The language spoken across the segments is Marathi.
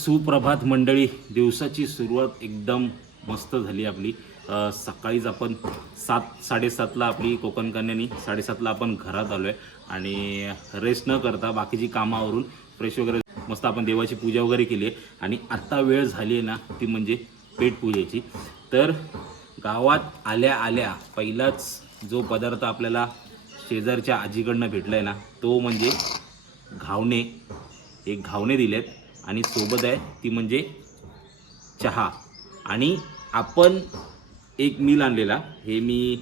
सुप्रभात मंडळी. दिवसाची सुरुवात एकदम मस्त झाली आपली. सकाळीच आपण सात साडेसातला आपली कोकण कन्यानी साडेसातला आपण घरात आलो आहे आणि रेस्ट न करता बाकीची कामावरून फ्रेश वगैरे मस्त आपण देवाची पूजा वगैरे केली आहे. आणि आत्ता वेळ झाली आहे ना ती म्हणजे पेटपूजेची तर गावात आल्या आल्या पहिलाच जो पदार्थ आपल्याला शेजारच्या आजीकडनं भेटला आहे ना तो म्हणजे घावणे. एक घावणे दिलेत. आणि सोबत आहे ती म्हणजे चहा. आणि आपण एक मील आणलेला. हे मी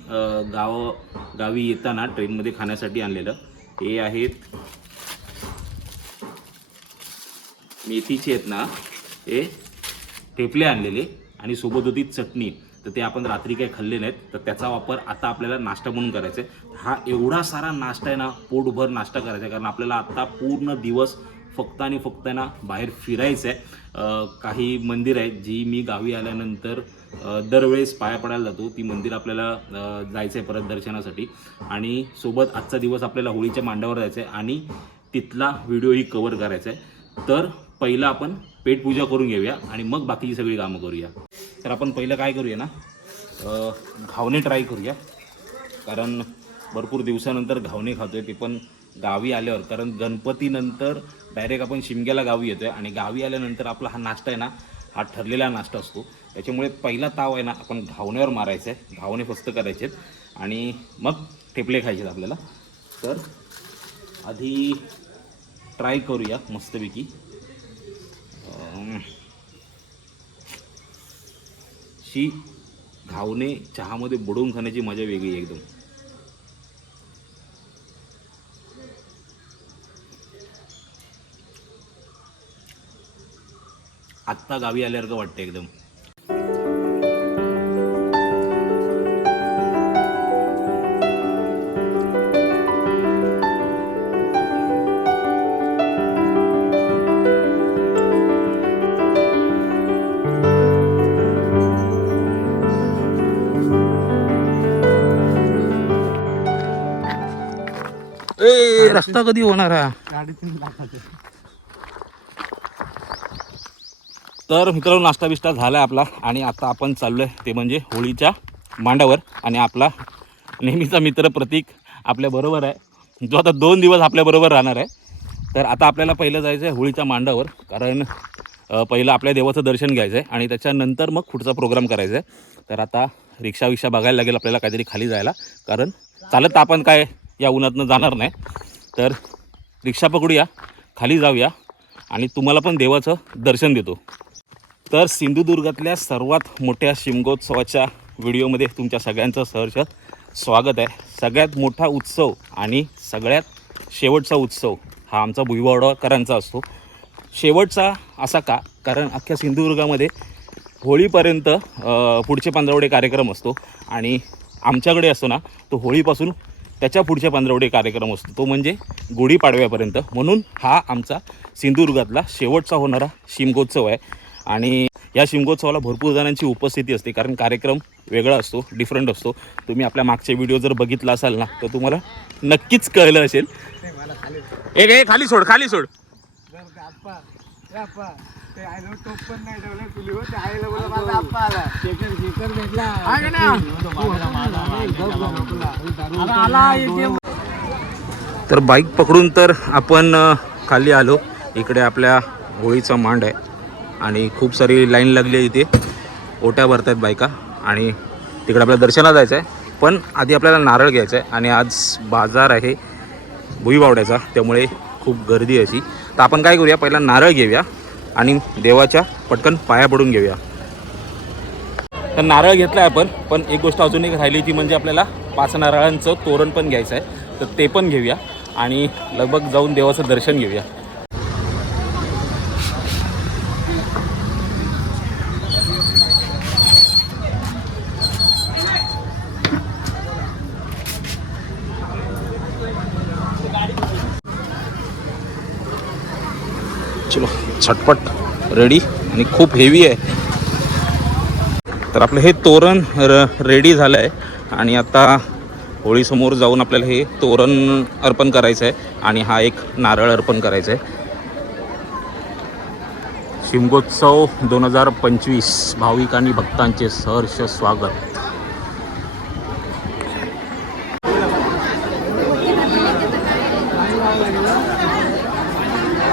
गाव गावी येताना ट्रेनमध्ये खाण्यासाठी आणलेलं. हे आहेत मेथीचे आहेत ना. हे ठेपले आणलेले आणि सोबत होती चटणी. तर ते आपण रात्री काही खाल्ले नाहीत. तर त्याचा वापर आता आपल्याला नाश्ता म्हणून करायचा आहे. हा एवढा सारा नाश्ता आहे ना पोटभर नाश्ता करायचा आहे. कारण आपल्याला आता पूर्ण दिवस फक्त आणि फक्त ना बाहेर फिरायचं आहे काही मंदिर आहेत जी मी गावी आल्यानंतर दरवेळेस पाया पडायला जातो. ती मंदिर आपल्याला जायचं आहे परत दर्शनासाठी. आणि सोबत आजचा दिवस आपल्याला होळीच्या मांडावर जायचं आहे आणि तिथला व्हिडिओही कवर करायचा आहे तर पहिलं आपण पेटपूजा करून घेऊया आणि मग बाकीची सगळी कामं करूया. तर आपण पहिलं काय करूया ना? घावणे ट्राय करूया. कारण भरपूर दिवसानंतर घावणे खातो आहे ते पण गावी आल्यावर कारण गणपतीनंतर डायरेक्ट आपण शिमग्याला गावी येतोय आणि गावी आल्यानंतर आपला हा नाश्ता आहे ना हा ठरलेला नाश्ता असतो. त्याच्यामुळे पहिला ताव आहे ना आपण घावण्यावर मारायचा आहे. घावणे फस्त करायचे आहेत. आणि मग ठेपले खायचे आहेत आपल्याला. तर आधी ट्राय करूया मस्तपैकी. शी घावणे चहामध्ये बुडवून खाण्याची मजा वेगळी आहे एकदम. आत्ता गावी आल्यासारखं वाटतं एकदम. ए रस्ता कधी होणार हा? तर मित्रांनो नाश्ता बिष्टा झाला आपला आणि आता आपण चाललो आहे ते म्हणजे होळीच्या मांडावर आणि आपला नेहमीचा मित्र प्रतीक आपल्याबरोबर आहे. जो आता दोन दिवस आपल्याबरोबर राहणार आहे. तर आता आपल्याला पहिलं जायचं आहे होळीच्या मांडावर कारण पहिलं आपल्या देवाचं दर्शन घ्यायचं आहे आणि त्याच्यानंतर मग पुढचा प्रोग्राम करायचा आहे तर आता रिक्षा विक्षा बघायला लागेल आपल्याला काहीतरी खाली जायला. कारण चालत तर आपण काय या उन्हातनं जाणार नाही. तर रिक्षा पकडूया खाली जाऊया आणि तुम्हाला पण देवाचं दर्शन देतो. तर सिंधुदुर्गातल्या सर्वात मोठ्या शिमगोत्सवाच्या व्हिडिओमध्ये तुमच्या सगळ्यांचं सहर्ष स्वागत आहे. सगळ्यात मोठा उत्सव आणि सगळ्यात शेवटचा उत्सव हा आमचा भुईवाडकरांचा असतो. शेवटचा असा का? कारण अख्ख्या सिंधुदुर्गामध्ये होळीपर्यंत पुढचे पंधरावडे कार्यक्रम असतो आणि आमच्याकडे असतो ना तो होळीपासून त्याच्या पुढच्या पंधरावडे कार्यक्रम असतो. तो म्हणजे गुढीपाडव्यापर्यंत. म्हणून हा आमचा सिंधुदुर्गातला शेवटचा होणारा शिमगोत्सव आहे. आणि या शिमगोत्सवाला भरपूर जणांची उपस्थिती असते कारण कार्यक्रम वेगळा असतो डिफरंट असतो. तुम्ही आपल्या मागचे व्हिडिओ जर बघितला असाल ना तर तुम्हाला नक्कीच कळलं असेल. एक एक खाली सोड खाली सोड. तर बाईक पकडून तर आपण खाली आलो. इकडे आपल्या होळीचा मांड आहे. आणि खूप सारी लाईन लागली आहे इथे. ओट्या भरत आहेत बायका. आणि तिकडे आपल्याला दर्शनाला जायचं आहे पण आधी आपल्याला नारळ घ्यायचं आहे आणि आज बाजार आहे भुईबावड्याचा. त्यामुळे खूप गर्दी अशी. तर आपण काय करूया? पहिला नारळ घेऊया. आणि देवाच्या पटकन पाया पडून घेऊया. तर नारळ घेतला आहे आपण. पण एक गोष्ट अजून एक राहिली ती म्हणजे आपल्याला पाच नारळांचं तोरण पण घ्यायचं आहे तर ते पण घेऊया. आणि लगभग जाऊन देवाचं दर्शन घेऊया चलो झटपट रेडी आणि खूप हेवी आहे. तर आपलं हे तोरण र रेडी झालं आहे आणि आता होळीसमोर जाऊन आपल्याला हे तोरण अर्पण करायचं आहे आणि हा एक नारळ अर्पण करायचा आहे शिमगोत्सव दोन हजार पंचवीस भाविक आणि भक्तांचे सहर्ष स्वागत.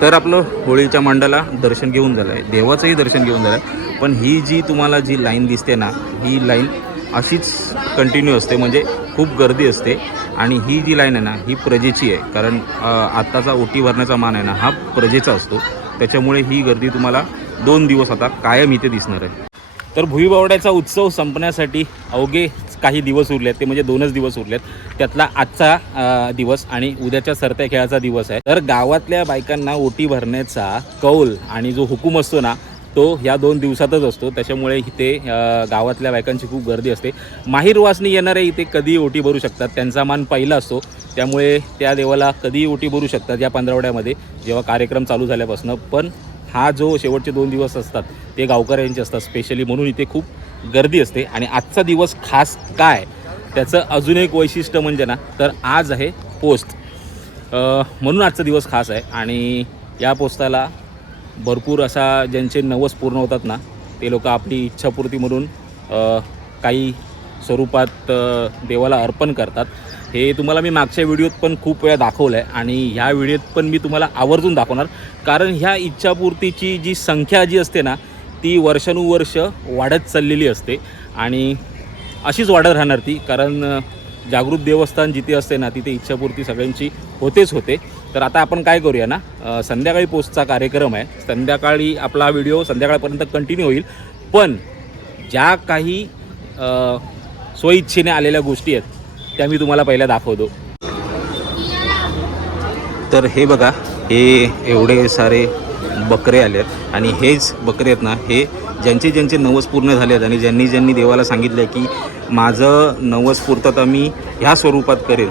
तर आपलं होळीच्या मांडाला दर्शन घेऊन झालं आहे देवाचंही दर्शन घेऊन झालं आहे पण ही जी तुम्हाला जी लाईन दिसते ना ही लाईन अशीच कंटिन्यू असते म्हणजे खूप गर्दी असते. आणि ही जी लाईन आहे ना ही प्रजेची आहे. कारण आत्ताचा ओटी भरण्याचा मान आहे ना हा प्रजेचा असतो. त्याच्यामुळे ही गर्दी तुम्हाला दोन दिवस आता कायम इथे दिसणार आहे. तर भुईबावड्याचा उत्सव संपण्यासाठी अवघे काही दिवस उरले आहेत ते म्हणजे दोनच दिवस उरले आहेत त्यातला आजचा दिवस आणि उद्याच्या सरत्या खेळाचा दिवस आहे. तर गावातल्या बायकांना ओटी भरण्याचा कौल आणि जो हुकूम असतो ना तो ह्या दोन दिवसातच असतो. त्याच्यामुळे इथे गावातल्या बायकांची खूप गर्दी असते. माहीरवासनी येणारे इथे कधी ओटी भरू शकतात. त्यांचा मान पहिला असतो. त्यामुळे त्या देवाला कधी ओटी भरू शकतात या पंधरावड्यामध्ये जेव्हा कार्यक्रम चालू झाल्यापासून. पण हा जो शेवटचे दोन दिवस असतात ते गावकऱ्यांचे असतात. स्पेशली म्हणून इथे खूप गर्दी असते. आणि आजचा दिवस खास काय? त्याचं अजून एक वैशिष्ट्य म्हणजे ना तर आज आहे पोस्ट. म्हणून आजचा दिवस खास आहे. आणि या पोस्टाला भरपूर असा ज्यांचे नवस पूर्ण होतात ना ते लोक आपली इच्छापूर्ती म्हणून काही स्वरूपात देवाला अर्पण करतात. हे तुम्हाला मी मागच्या व्हिडिओत पण खूप वेळा दाखवलं आहे आणि ह्या व्हिडिओत पण मी तुम्हाला आवर्जून दाखवणार. कारण ह्या इच्छापूर्तीची जी संख्या जी असते ना ती वर्षानुवर्ष वाढत चाललेली असते आणि अशीच वाढत राहणार ती. कारण जागृत देवस्थान जिथे असते ना तिथे इच्छापूर्ती सगळ्यांची होतेच होते. तर आता आपण काय करूया ना संध्याकाळी पोस्टचा कार्यक्रम आहे. संध्याकाळी आपला व्हिडिओ संध्याकाळपर्यंत कंटिन्यू होईल. पण ज्या काही स्वइच्छेने आलेल्या गोष्टी आहेत त्या मी तुम्हाला पहिल्या दाखवतो. तर हे बघा हे एवढे सारे बकरे आले आहेत आणि हेच बकरे आहेत ना हे ज्यांचे ज्यांचे नवस पूर्ण झाले आहेत आणि ज्यांनी ज्यांनी देवाला सांगितलं आहे की माझं नवस पूर्तता मी ह्या स्वरूपात करेल.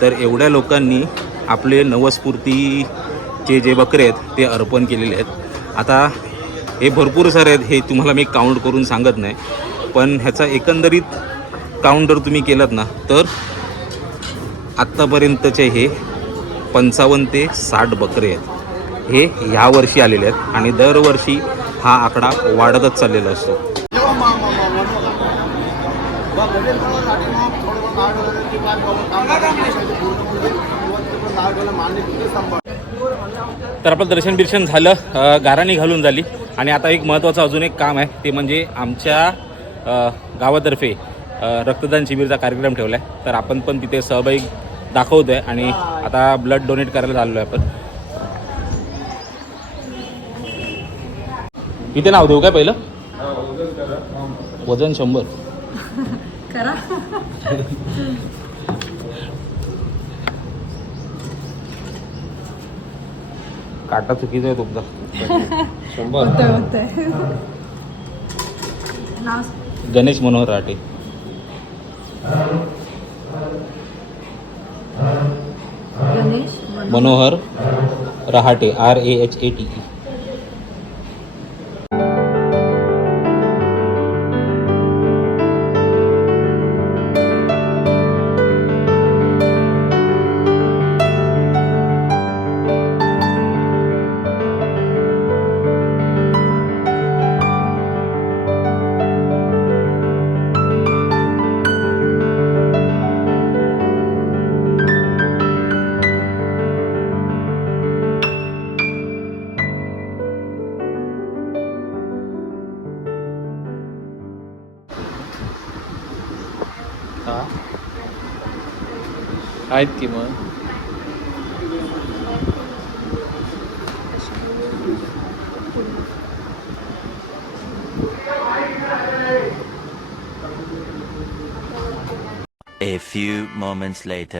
तर एवढ्या लोकांनी आपले नवस्फूर्तीचे जे बकरे आहेत ते अर्पण केलेले आहेत. आता हे भरपूर सारे आहेत हे तुम्हाला मी काउंट करून सांगत नाही. पण ह्याचा एकंदरीत काउंट जर तुम्ही केलात ना तर आत्तापर्यंतचे हे पंचावन्न ते साठ बकरे आहेत. हे ह्या वर्षी आलेले आहेत आणि दरवर्षी हा आकडा वाढतच चाललेला असतो. तर आपलं दर्शन बिर्शन झालं गाराणी घालून झाली. आणि आता एक महत्त्वाचं अजून एक काम आहे ते म्हणजे आमच्या गावातर्फे रक्तदान शिबिरचा कार्यक्रम ठेवला आहे तर आपण पण तिथे सहभागी दाखवतो आहे आणि आता ब्लड डोनेट करायला चाललो आहे आपण. इथे नाव देऊ काय पहिलं? वजन शंभर. काटा चुकीचा आहे तुमचा. शंभर. Ganesh Manohar Rathe. Ganesh Manohar? Rahate R A H A T हा आहेत की मग A few moments later.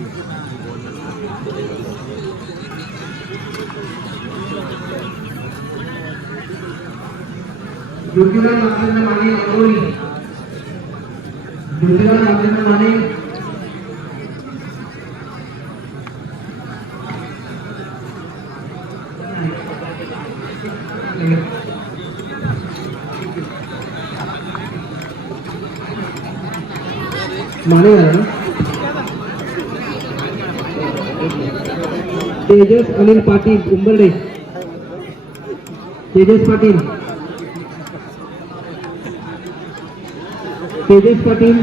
Jyotirao Nagendra Mane Akoli Jyotirao Nagendra Mane Mane Tejas Anil Patil Umbarde. Tejas Patil. Tejas Patil